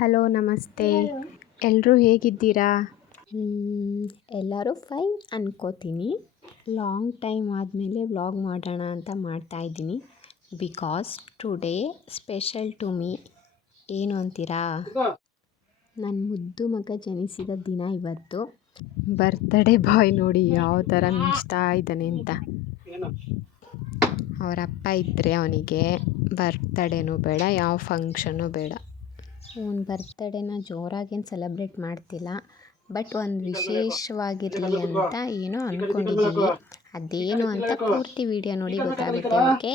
Hello ನಮಸ್ತೆ. ಎಲ್ಲರೂ ಹೇಗಿದ್ದೀರಾ? ಎಲ್ಲರೂ ಫೈನ್ ಅನ್ಕೋತೀನಿ. ಲಾಂಗ್ ಟೈಮ್ ಆದಮೇಲೆ ವ್ಲಾಗ್ ಮಾಡೋಣ ಅಂತ ಮಾಡ್ತಾಯಿದ್ದೀನಿ. Because today special to me. ಏನು ಅಂತೀರಾ? ನನ್ನ ಮುದ್ದು ಮಗ ಜನಿಸಿದ ದಿನ ಇವತ್ತು. ಬರ್ತ್ಡೇ ಬಾಯ್ ನೋಡಿ ಯಾವ ಥರ ಮಿಂಚ್ತಾ ಇದ್ದಾನೆ ಅಂತ. ಅವರಪ್ಪ ಇದ್ದರೆ ಅವನಿಗೆ ಬರ್ತ್ಡೇನೂ ಬೇಡ, ಯಾವ ಫಂಕ್ಷನ್ನು ಬೇಡ. ಅವನ ಬರ್ತ್ಡೇನ ಜೋರಾಗೇನು ಸೆಲೆಬ್ರೇಟ್ ಮಾಡ್ತಿಲ್ಲ, ಬಟ್ ಒಂದು ವಿಶೇಷವಾಗಿರಲಿ ಅಂತ ಏನೋ ಅಂದ್ಕೊಂಡಿದ್ದೀನಿ. ಅದೇನು ಅಂತ ಪೂರ್ತಿ ವಿಡಿಯೋ ನೋಡಿ ಗೊತ್ತಾಗುತ್ತೆ. ಓಕೆ,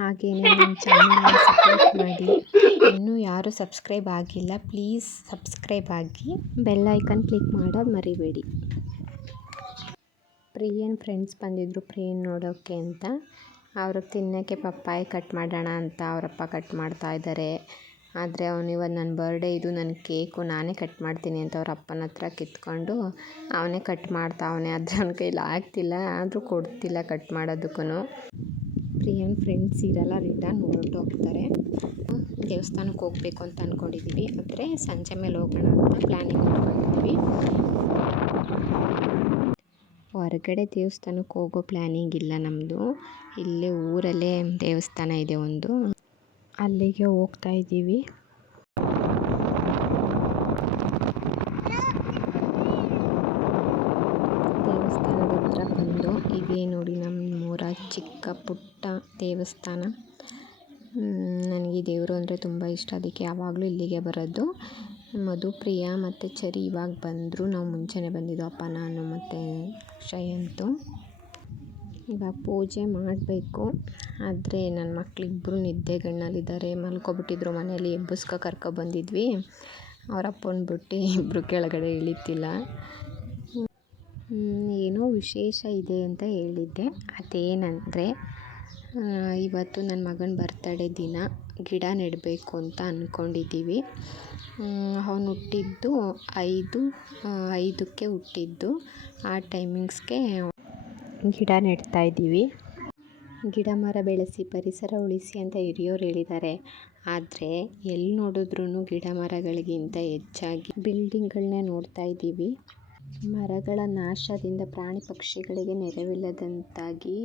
ಹಾಗೆಯೇ ನನ್ನ ಚಾನಲ್ನ ಸಪೋರ್ಟ್ ಮಾಡಿ. ಇನ್ನೂ ಯಾರೂ ಸಬ್ಸ್ಕ್ರೈಬ್ ಆಗಿಲ್ಲ, ಪ್ಲೀಸ್ ಸಬ್ಸ್ಕ್ರೈಬ್ ಆಗಿ, ಬೆಲ್ ಐಕನ್ ಕ್ಲಿಕ್ ಮಾಡೋದು ಮರಿಬೇಡಿ. ಪ್ರಿಯನ್ ಫ್ರೆಂಡ್ಸ್ ಬಂದಿದ್ದರು ಪ್ರಿಯನ್ ನೋಡೋಕ್ಕೆ ಅಂತ. ಅವ್ರಿಗೆ ತಿನ್ನೋಕ್ಕೆ ಪಪ್ಪಾಯ ಕಟ್ ಮಾಡೋಣ ಅಂತ ಅವರಪ್ಪ ಕಟ್ ಮಾಡ್ತಾ ಇದ್ದಾರೆ. ಆದರೆ ಇವತ್ತು ನನ್ನ ಬರ್ಡೇ, ಇದು ನನ್ನ ಕೇಕು ನಾನೇ ಕಟ್ ಮಾಡ್ತೀನಿ ಅಂತ ಅವ್ರ ಅಪ್ಪನ ಹತ್ರ ಕಿತ್ಕೊಂಡು ಅವನೇ ಕಟ್ ಮಾಡ್ತಾವನೆ. ಆದರೆ ಅವನ ಕೈಲಿ ಆಗ್ತಿಲ್ಲ, ಆದರೂ ಕೊಡ್ತಿಲ್ಲ ಕಟ್ ಮಾಡೋದಕ್ಕೂ. ಪ್ರಿಯನ್ ಫ್ರೆಂಡ್ಸ್ ಇರಲ್ಲ, ರಿಟರ್ನ್ ಹೊರಟೋಗ್ತಾರೆ. ದೇವಸ್ಥಾನಕ್ಕೆ ಹೋಗಬೇಕು ಅಂತ ಅಂದ್ಕೊಂಡಿದ್ದೀವಿ, ಆದರೆ ಸಂಜೆ ಮೇಲೆ ಹೋಗೋಣ ಅಂತ ಪ್ಲ್ಯಾನಿಂಗ್ ಮಾಡ್ಕೊಂಡಿದ್ದೀವಿ. ಹೊರಗಡೆ ದೇವಸ್ಥಾನಕ್ಕೆ ಹೋಗೋ ಪ್ಲ್ಯಾನಿಂಗ್ ಇಲ್ಲ ನಮ್ಮದು. ಇಲ್ಲೇ ಊರಲ್ಲೇ ದೇವಸ್ಥಾನ ಇದೆ ಒಂದು, ಅಲ್ಲಿಗೆ ಹೋಗ್ತಾ ಇದ್ದೀವಿ. ದೇವಸ್ಥಾನದ ಹತ್ರ ಬಂದು ಇದೇ ನೋಡಿ ನಮ್ಮೂರ ಚಿಕ್ಕ ಪುಟ್ಟ ದೇವಸ್ಥಾನ. ನನಗೆ ದೇವರು ಅಂದರೆ ತುಂಬ ಇಷ್ಟ, ಅದಕ್ಕೆ ಯಾವಾಗಲೂ ಇಲ್ಲಿಗೆ ಬರೋದು. ಮಧುಪ್ರಿಯ ಮತ್ತು ಚರಿ ಇವಾಗ ಬಂದರು, ನಾವು ಮುಂಚೆನೇ ಬಂದಿದ್ದು, ಅಪ್ಪ ನಾನು ಮತ್ತು ಶಯಂತು. ಇವಾಗ ಪೂಜೆ ಮಾಡಬೇಕು, ಆದರೆ ನನ್ನ ಮಕ್ಕಳಿಬ್ಬರು ನಿದ್ದೆಗಣ್ಣಲ್ಲಿದ್ದಾರೆ. ಮಲ್ಕೊಬಿಟ್ಟಿದ್ರು ಮನೇಲಿ, ಕರ್ಕೊಬಂದಿದ್ವಿ. ಅವರಪ್ಪನ ಬಿಟ್ಟು ಇಬ್ಬರು ಕೆಳಗಡೆ ಇಳಿತಿಲ್ಲ. ಏನೋ ವಿಶೇಷ ಇದೆ ಅಂತ ಹೇಳಿದ್ದೆ. ಅದೇನೆಂದರೆ ಇವತ್ತು ನನ್ನ ಮಗನ ಬರ್ತಡೇ ದಿನ ಗಿಡ ನೆಡಬೇಕು ಅಂತ ಅಂದ್ಕೊಂಡಿದ್ದೀವಿ. ಅವನು ಹುಟ್ಟಿದ್ದು 5ಕ್ಕೆ ಹುಟ್ಟಿದ್ದು. ಆ ಟೈಮಿಂಗ್ಸ್ಗೆ ಗಿಡ ನೆಡ್ತಾಯಿದ್ದೀವಿ. ಗಿಡ ಮರ ಬೆಳೆಸಿ ಪರಿಸರ ಉಳಿಸಿ ಅಂತ ಹಿರಿಯೋರು ಹೇಳಿದ್ದಾರೆ. ಆದರೆ ಎಲ್ಲಿ ನೋಡಿದ್ರೂ ಗಿಡ ಮರಗಳಿಗಿಂತ ಹೆಚ್ಚಾಗಿ ಬಿಲ್ಡಿಂಗ್ಗಳನ್ನೇ ನೋಡ್ತಾ ಇದ್ದೀವಿ. ಮರಗಳ ನಾಶದಿಂದ ಪ್ರಾಣಿ ಪಕ್ಷಿಗಳಿಗೆ ನೆರವಿಲ್ಲದಂತಾಗಿ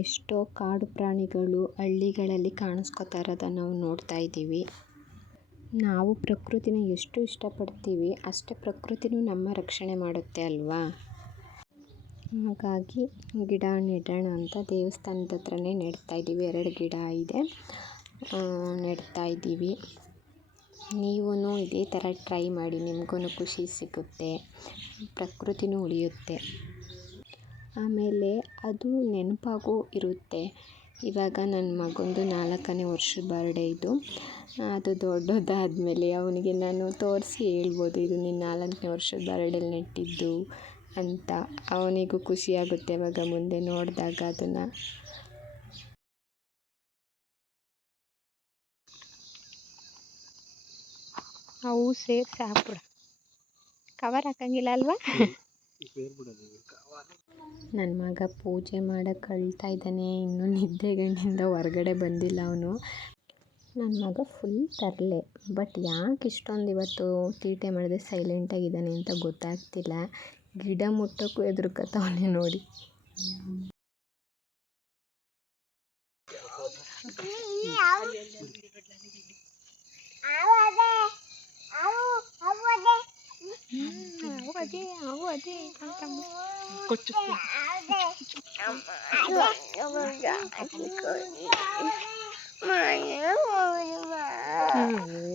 ಎಷ್ಟೋ ಕಾಡು ಪ್ರಾಣಿಗಳು ಹಳ್ಳಿಗಳಲ್ಲಿ ಕಾಣಿಸ್ಕೊತಾ ಇರೋದನ್ನು ನಾವು ನೋಡ್ತಾ ಇದ್ದೀವಿ. ನಾವು ಪ್ರಕೃತಿನ ಎಷ್ಟು ಇಷ್ಟಪಡ್ತೀವಿ, ಅಷ್ಟೇ ಪ್ರಕೃತಿನೂ ನಮ್ಮ ರಕ್ಷಣೆ ಮಾಡುತ್ತೆ ಅಲ್ವಾ? ಹಾಗಾಗಿ ಗಿಡ ನೆಡೋಣ ಅಂತ ದೇವಸ್ಥಾನದ ಹತ್ರನೇ ನೆಡ್ತಾಯಿದ್ದೀವಿ. 2 ಗಿಡ ಇದೆ, ನೆಡ್ತಾಯಿದ್ದೀವಿ. ನೀವೂ ಇದೇ ಥರ ಟ್ರೈ ಮಾಡಿ, ನಿಮಗೂ ಖುಷಿ ಸಿಗುತ್ತೆ, ಪ್ರಕೃತಿನೂ ಉಳಿಯುತ್ತೆ. ಆಮೇಲೆ ಅದು ನೆನಪಾಗೂ ಇರುತ್ತೆ. ಇವಾಗ ನನ್ನ ಮಗಂದು 4ನೇ ವರ್ಷದ ಬರ್ಡೇ ಇದು. ಅದು ದೊಡ್ಡದಾದಮೇಲೆ ಅವನಿಗೆ ನಾನು ತೋರಿಸಿ ಹೇಳ್ಬೋದು, ಇದು ನೀನು 4ನೇ ವರ್ಷದ ಬರ್ಡೇಲಿ ನೆಟ್ಟಿದ್ದು ಅಂತ. ಅವನಿಗೂ ಖುಷಿಯಾಗುತ್ತೆ ಇವಾಗ ಮುಂದೆ ನೋಡಿದಾಗ ಅದನ್ನು. ಅವು ಸೇರಿಸಿ ಹಾಕ್ಬಿಡ, ಕವರ್ ಹಾಕಂಗಿಲ್ಲ ಅಲ್ವಾ? ನನ್ನ ಮಗ ಪೂಜೆ ಮಾಡೋಕ್ಕೆ ಅಳ್ತಾ ಇದ್ದಾನೆ, ಇನ್ನೂ ನಿದ್ದೆಗಣ್ಣಿಂದ ಹೊರಗಡೆ ಬಂದಿಲ್ಲ ಅವನು. ನನ್ನ ಮಗ ಫುಲ್ ತರಲೆ, ಬಟ್ ಯಾಕೆ ಇಷ್ಟೊಂದು ಇವತ್ತು ತೀಟೆ ಮಾಡಿದೆ ಸೈಲೆಂಟಾಗಿದ್ದಾನೆ ಅಂತ ಗೊತ್ತಾಗ್ತಿಲ್ಲ. ಗಿಡ ಮುಟ್ಟೋಕ್ಕೂ ಹೆದರ್ಕತ್ತವನೇ ನೋಡಿ.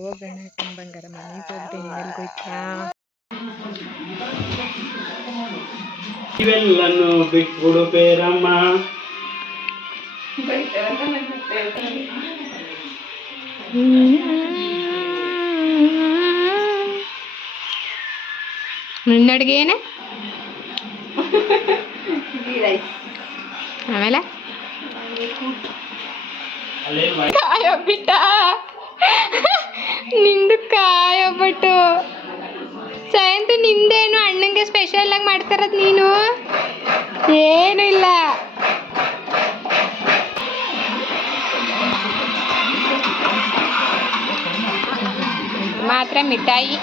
ಹೋಗೋಣ ಕಂಬಂಗಾರ ಮನೆಗೆ ಹೋಗ್ರಿ, ಎಲ್ಲಿಗೋಯ್ತಾ? ಇವೆಲ್ಲನ್ನು ಬಿಟ್ಬಿಡು ಬೇರಮ್ಮ. ನಿನ್ನ ಅಡುಗೆ ಏನೇ? ಆಮೇಲೆ ಕಾಯೋಬಿಟ್ಟ, ನಿಂದು ಕಾಯೋಬಿಟ್ಟು. ಸಯಂತು ನಿಂದೇನು ಅಣ್ಣಂಗೆ ಸ್ಪೆಷಲಾಗಿ ಮಾಡ್ತಾರದು, ನೀನು ಏನೂ ಇಲ್ಲ. ಮಾತ್ರ ಮಿಠಾಯಿ.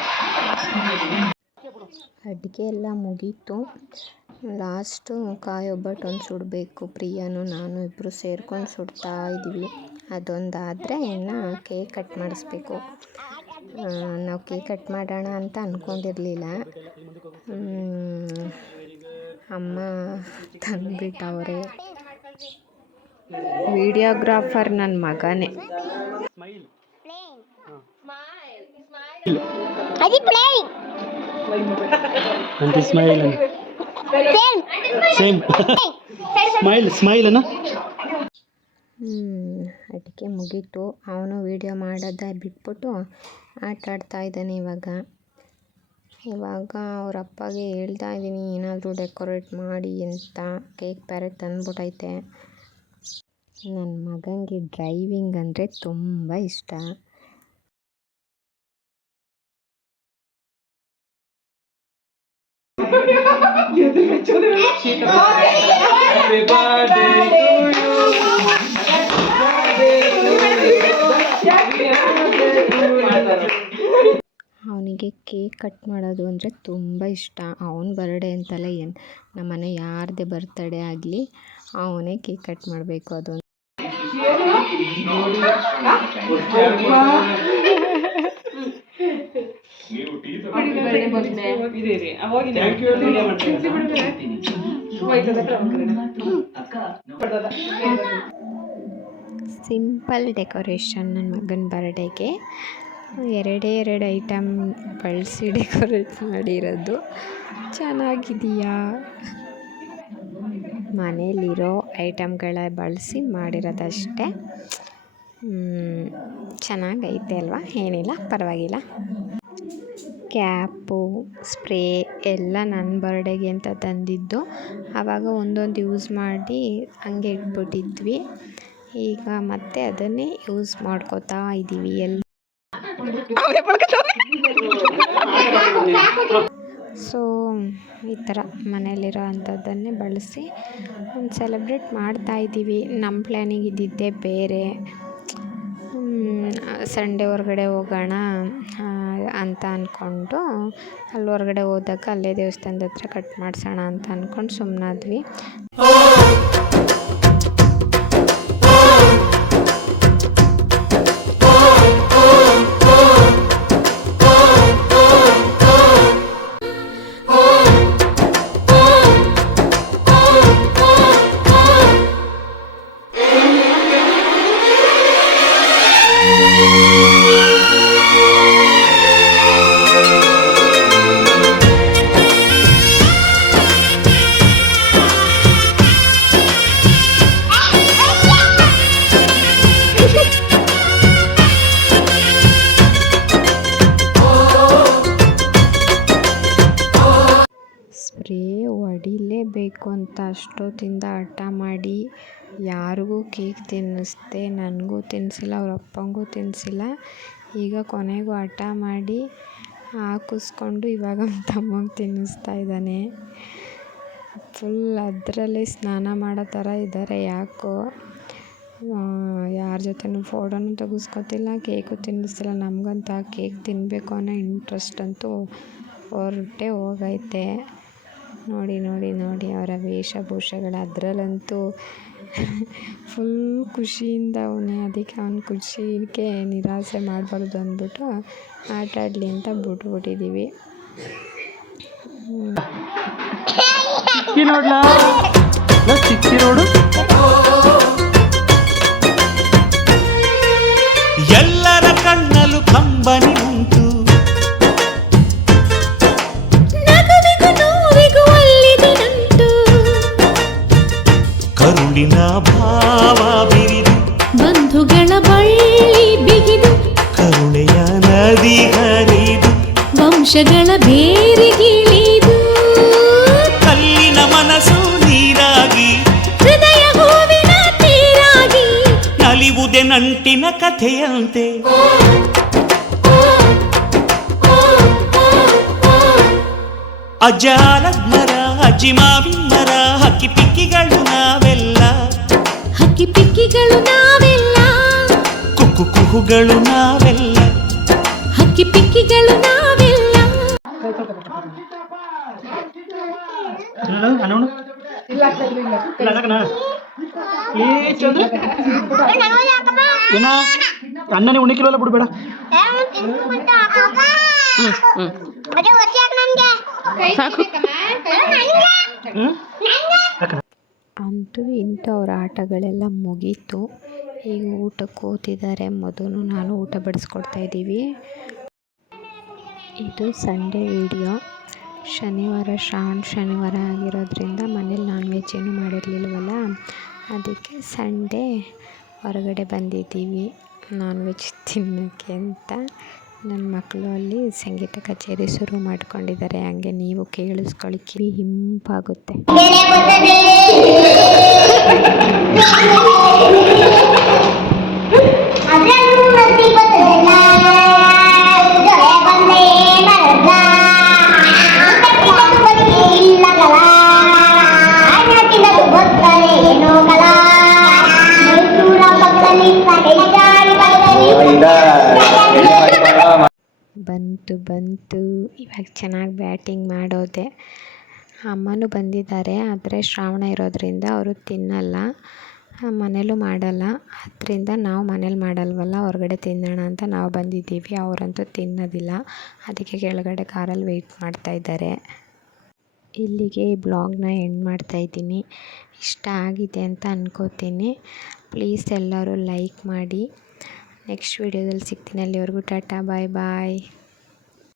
ಅಡುಗೆ ಎಲ್ಲ ಮುಗೀತು. ಲಾಸ್ಟು ಕಾಯಿ ಒಬ್ಬಟ್ಟು ಒಂದು ಸುಡಬೇಕು. ಪ್ರಿಯಾನು ನಾನು ಇಬ್ಬರು ಸೇರ್ಕೊಂಡು ಸುಡ್ತಾ ಇದ್ದೀವಿ. ಅದೊಂದಾದರೆ ಇನ್ನು ಕೇಕ್ ಕಟ್ ಮಾಡಿಸ್ಬೇಕು. ನಾವು ಕೇಕ್ ಕಟ್ ಮಾಡೋಣ ಅಂತ ಅಂದ್ಕೊಂಡಿರಲಿಲ್ಲ. ಅಮ್ಮ ತಂದುಬಿಟ್ಟವ್ರೆ. ವಿಡಿಯೋಗ್ರಾಫರ್ ನನ್ನ ಮಗನೇ. ಅಡುಗೆ ಮುಗೀತು. ಅವನು ವಿಡಿಯೋ ಮಾಡೋದ ಬಿಟ್ಬಿಟ್ಟು ಆಟ ಆಡ್ತಾ ಇದ್ದಾನೆ. ಇವಾಗ ಅವ್ರ ಅಪ್ಪಗೆ ಹೇಳ್ತಾ ಇದ್ದೀನಿ ಏನಾದರೂ ಡೆಕೋರೇಟ್ ಮಾಡಿ ಅಂತ. ಕೇಕ್ ಬೇರೆ ತಂದ್ಬಿಟ್ಟೈತೆ. ನನ್ನ ಮಗನಿಗೆ ಡ್ರೈವಿಂಗ್ ಅಂದರೆ ತುಂಬ ಇಷ್ಟ. ಅವನಿಗೆ ಕೇಕ್ ಕಟ್ ಮಾಡೋದು ಅಂದರೆ ತುಂಬ ಇಷ್ಟ. ಅವನ ಬರ್ಡೇ ಅಂತಲ್ಲ, ನಮ್ಮನೆ ಯಾರದೇ ಬರ್ತಡೇ ಆಗಲಿ ಅವನೇ ಕೇಕ್ ಕಟ್ ಮಾಡಬೇಕು. ಅದೊಂದು ಸಿಂಪಲ್ ಡೆಕೋರೇಷನ್. ನನ್ನ ಮಗನ ಬರ್ಡೇಗೆ ಎರಡು ಐಟಮ್ ಬಳಸಿ ಡೆಕೋರೇಟ್ ಮಾಡಿರೋದು. ಚೆನ್ನಾಗಿದೆಯಾ? ಮನೇಲಿರೋ ಐಟಮ್ಗಳ ಬಳಸಿ ಮಾಡಿರೋದಷ್ಟೇ. ಚೆನ್ನಾಗೈತೆ ಅಲ್ವಾ? ಏನಿಲ್ಲ, ಪರವಾಗಿಲ್ಲ. ಕ್ಯಾಪು, ಸ್ಪ್ರೇ ಎಲ್ಲ ನನ್ನ ಬರ್ಡೇಗೆ ಅಂತ ತಂದಿದ್ದು. ಆವಾಗ ಒಂದೊಂದು ಯೂಸ್ ಮಾಡಿ ಹಂಗೆ ಇಟ್ಬಿಟ್ಟಿದ್ವಿ. ಈಗ ಮತ್ತೆ ಅದನ್ನೇ ಯೂಸ್ ಮಾಡ್ಕೋತಾ ಇದ್ದೀವಿ. ಸೊ ಈ ಥರ ಮನೇಲಿರೋ ಅಂಥದ್ದನ್ನೇ ಬಳಸಿ ಒಂದು ಸೆಲೆಬ್ರೇಟ್ ಮಾಡ್ತಾಯಿದ್ದೀವಿ. ನಮ್ಮ ಪ್ಲ್ಯಾನಿಂಗ್ ಇದ್ದಿದ್ದೇ ಬೇರೆ. ಸಂಡೇ ಹೊರಗಡೆ ಹೋಗೋಣ ಅಂತ ಅಂದ್ಕೊಂಡು ಅಲ್ಲಿ ಹೊರಗಡೆ ಹೋದಾಗ ಅಲ್ಲೇ ದೇವಸ್ಥಾನದ ಹತ್ರ ಕಟ್ ಮಾಡಿಸೋಣ ಅಂತ ಅಂದ್ಕೊಂಡು ಸುಮ್ಮನಾದ್ವಿ. ಸ್ಪ್ರೇ ಹೊಡಿಲೇಬೇಕು ಅಂತ ಅಷ್ಟೊತ್ತಿಂದ ಹಠ ಮಾಡಿ ಯಾರಿಗೂ ಕೇಕ್ ತಿನ್ನಿಸ್ದೆ. ನನಗೂ ತಿನ್ನಿಸಿಲ್ಲ, ಅವ್ರ ಅಪ್ಪಂಗೂ ತಿನ್ನಿಸಿಲ್ಲ. ಈಗ ಕೊನೆಗೂ ಹಠ ಮಾಡಿ ಹಾಕಿಸ್ಕೊಂಡು ಇವಾಗ ತಮ್ಮಂಗೆ ತಿನ್ನಿಸ್ತಾ ಇದ್ದಾನೆ. ಫುಲ್ ಅದರಲ್ಲೇ ಸ್ನಾನ ಮಾಡೋ ಥರ ಇದ್ದಾರೆ. ಯಾಕೋ ಯಾರ ಜೊತೆನೂ ಫೋಟೋನೂ ತೆಗೆಸ್ಕೊತಿಲ್ಲ, ಕೇಕು ತಿನ್ನಿಸ್ತಿಲ್ಲ. ನಮಗಂತೂ ಆ ಕೇಕ್ ತಿನ್ನಬೇಕು ಅನ್ನೋ ಇಂಟ್ರೆಸ್ಟ್ ಅಂತೂ ಹೊರಟೇ ಹೋಗೈತೆ. ನೋಡಿ ಅವರ ವೇಷಭೂಷಗಳು. ಅದರಲ್ಲಂತೂ ಫುಲ್ ಖುಷಿಯಿಂದ ಅವನೇ. ಅದಕ್ಕೆ ಅವನ ಖುಷಿಗೆ ನಿರಾಸೆ ಮಾಡಬಾರ್ದು ಅಂದ್ಬಿಟ್ಟು ಆಟ ಆಡಲಿ ಅಂತ ಬಿಟ್ಬಿಟ್ಟಿದ್ದೀವಿ. ಎಲ್ಲರ ಕಣ್ಣಲು ಕಂಬನಿ ಉಂಟು, ಕರುಳಿನ ಭಾವ ಬಿರಿದು, ಬಂಧುಗಳ ಬಳ್ಳಿ ಬಿಗಿದು, ಕರುಣೆಯ ನದಿ ಹರಿದು, ವಂಶಗಳ ಬೇರಿಗಿಳಿದು, ಕಲ್ಲಿನ ಮನಸ್ಸು ನೀರಾಗಿ, ಹೃದಯ ಹೂವಿನ ತೀರಾಗಿ, ನಲಿವುದೆ ನಂಟಿನ ಕಥೆಯಂತೆ. ಅಜಾಲದ ಮರ, ಅಜಿಮಾವಿನ ಮರ, ಹಕ್ಕಿ ಪಿಕ್ಕಿಗಳು ನಾವೆಲ್ಲ, ಹಕ್ಕಿ ಪಿಕ್ಕಿಗಳು ನಾವೆಲ್ಲ, ಕುಕ್ಕು ಕುಹುಗಳು ನಾವೆಲ್ಲ, ಹಕ್ಕಿ ಪಿಕ್ಕಿಗಳು ನಾವೆಲ್ಲ. ಏನ ಅನ್ನನೇ ಉಣಿಕಿಲ್ವಲ್ಲ ಬಿಡ್ಬೇಡ. ಅಂತೂ ಇಂಥವ್ರ ಆಟಗಳೆಲ್ಲ ಮುಗೀತು. ಈಗ ಊಟಕ್ಕೆ ಕೂತಿದ್ದಾರೆ. ಮಧುನು ನಾನು ಊಟ ಬಡಿಸ್ಕೊಡ್ತಾಯಿದ್ದೀವಿ. ಇದು ಸಂಡೇ ವಿಡಿಯೋ. ಶನಿವಾರ ಶ್ರಾವಣ ಶನಿವಾರ ಆಗಿರೋದ್ರಿಂದ ಮನೇಲಿ ನಾನ್ ವೆಜ್ ಏನೂ ಮಾಡಿರಲಿಲ್ವಲ್ಲ, ಅದಕ್ಕೆ ಸಂಡೇ ಹೊರಗಡೆ ಬಂದಿದ್ದೀವಿ ನಾನ್ ವೆಜ್ ತಿನ್ನೋಕ್ಕೆ ಅಂತ. ನನ್ನ ಮಕ್ಕಳು ಅಲ್ಲಿ ಸಂಗೀತ ಕಚೇರಿ ಶುರು ಮಾಡ್ಕೊಂಡಿದ್ದಾರೆ. ಹಂಗೆ ನೀವು ಕೇಳಿಸ್ಕೊಳ್ಳಿ, ಕಿವಿ ಹಿಂಪಾಗುತ್ತೆ. ಬಂತು ಇವಾಗ ಚೆನ್ನಾಗಿ ಬ್ಯಾಟಿಂಗ್ ಮಾಡೋದೆ. ಅಮ್ಮನೂ ಬಂದಿದ್ದಾರೆ, ಆದರೆ ಶ್ರಾವಣ ಇರೋದ್ರಿಂದ ಅವರು ತಿನ್ನಲ್ಲ, ಮನೇಲೂ ಮಾಡಲ್ಲ. ಅದರಿಂದ ನಾವು ಮನೇಲಿ ಮಾಡಲ್ವಲ್ಲ, ಹೊರಗಡೆ ತಿನ್ನೋಣ ಅಂತ ನಾವು ಬಂದಿದ್ದೀವಿ. ಅವರಂತೂ ತಿನ್ನೋದಿಲ್ಲ, ಅದಕ್ಕೆ ಕೆಳಗಡೆ ಕಾರಲ್ಲಿ ವೆಯ್ಟ್ ಮಾಡ್ತಾಯಿದ್ದಾರೆ. ಇಲ್ಲಿಗೆ ಈ ಬ್ಲಾಗ್ನ ಎಂಡ್ ಮಾಡ್ತಾಯಿದ್ದೀನಿ. ಇಷ್ಟ ಆಗಿದೆ ಅಂತ ಅನ್ಕೋತೀನಿ. ಪ್ಲೀಸ್ ಎಲ್ಲರೂ ಲೈಕ್ ಮಾಡಿ. ನೆಕ್ಸ್ಟ್ ವೀಡಿಯೋದಲ್ಲಿ ಸಿಗ್ತೀನಿ. ಅಲ್ಲಿವರೆಗೂ ಟಾಟಾ, ಬಾಯ್ ಬಾಯ್.